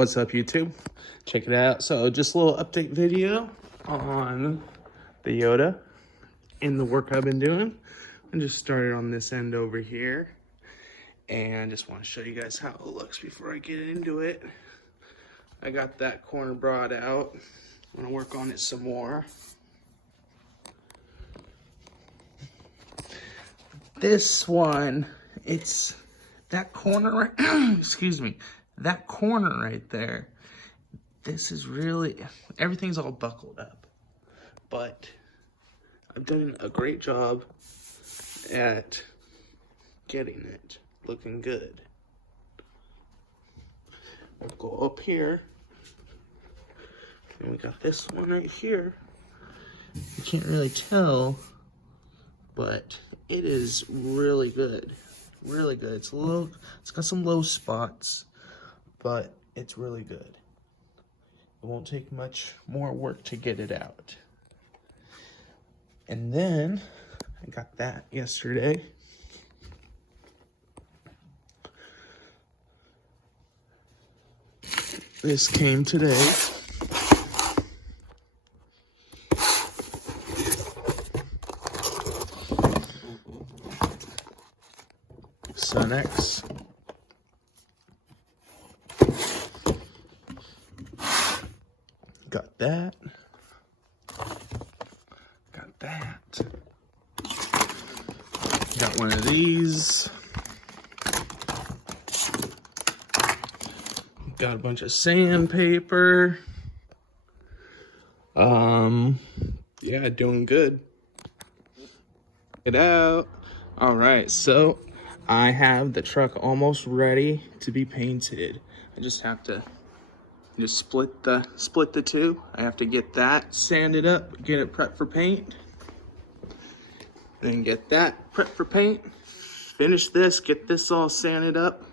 What's up, YouTube? Check it out. So just a little update video on the Yoda in the work I've been doing. I just started on this end over here and just want to show you guys how it looks before I get into it. I got that corner brought out. I'm gonna work on it some more. This one, it's that corner right, excuse me, that corner right there. This is really, everything's all buckled up, but I've done a great job at getting it looking good. We'll go up here, and we got this one right here. You can't really tell, but it is really good. Really good. It's got some low spots, but it's really good. It won't take much more work to get it out. And then I got that yesterday. This came today. Sunx. Got that. Got that. Got one of these. Got a bunch of sandpaper. Yeah, doing good. Get out. All right, so I have the truck almost ready to be painted. I just have to split the two. I have to get that sanded up, get it prepped for paint. Then get that prepped for paint. Finish this, get this all sanded up.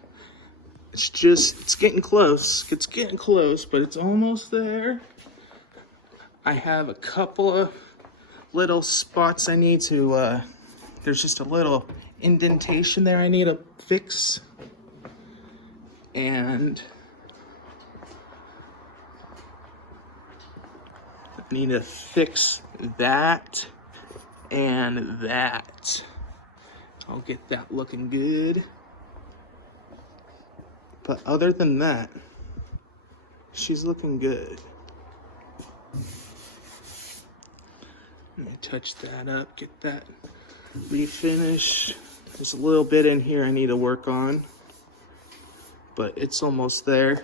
It's getting close. It's getting close, but it's almost there. I have a couple of little spots I need to, there's just a little indentation there I need to fix. And I need to fix that and that. I'll get that looking good. But other than that, she's looking good. Let me touch that up, get that refinish. There's a little bit in here I need to work on, but it's almost there.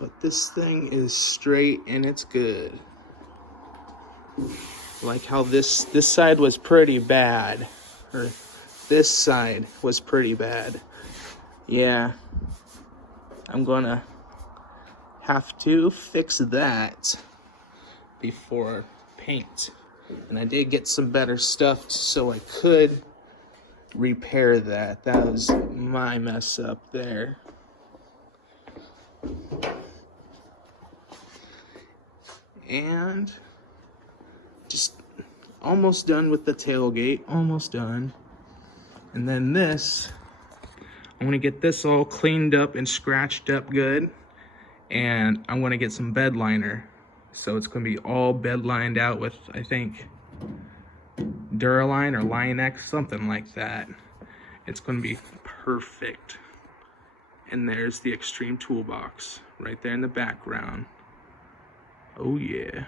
But this thing is straight and it's good. Like how this side was pretty bad, or this side was pretty bad. Yeah, I'm gonna have to fix that before paint. And I did get some better stuff so I could repair that. That was my mess up there. And just almost done with the tailgate, almost done. And then this, I'm gonna get this all cleaned up and scratched up good. And I'm gonna get some bed liner. So it's gonna be all bed lined out with, I think, Duraline or Line-X, something like that. It's gonna be perfect. And there's the Extreme Toolbox right there in the background. Oh yeah.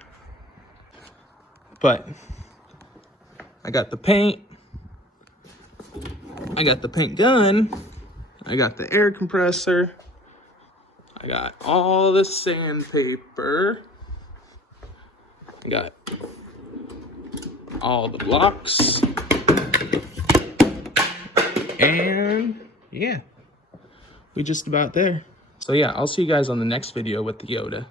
But I got the paint. I got the paint gun. I got the air compressor. I got all the sandpaper. I got all the blocks. And yeah, we just about there. So yeah, I'll see you guys on the next video with the Yoda.